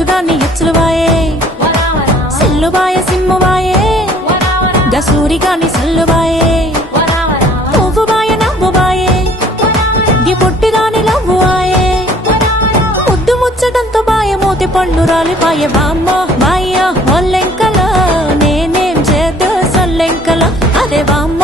బుజ్జుగాన్ని ఎచ్చులు బాయే సిల్లు బాయ సిమ్ము బాయే గసూరిగాని సల్లు బాయే పువ్వు బాయ నవ్వు బాయే గి పొట్టిగాని లవ్వు ఆయే ముద్దు ముచ్చటంతో బాయ మూతి పళ్ళు రాలిపాయే బామ్మ బాయ్య ఒల్లెంకల నేనేం చేద్దు సొల్లెంకల అదే బామ్మ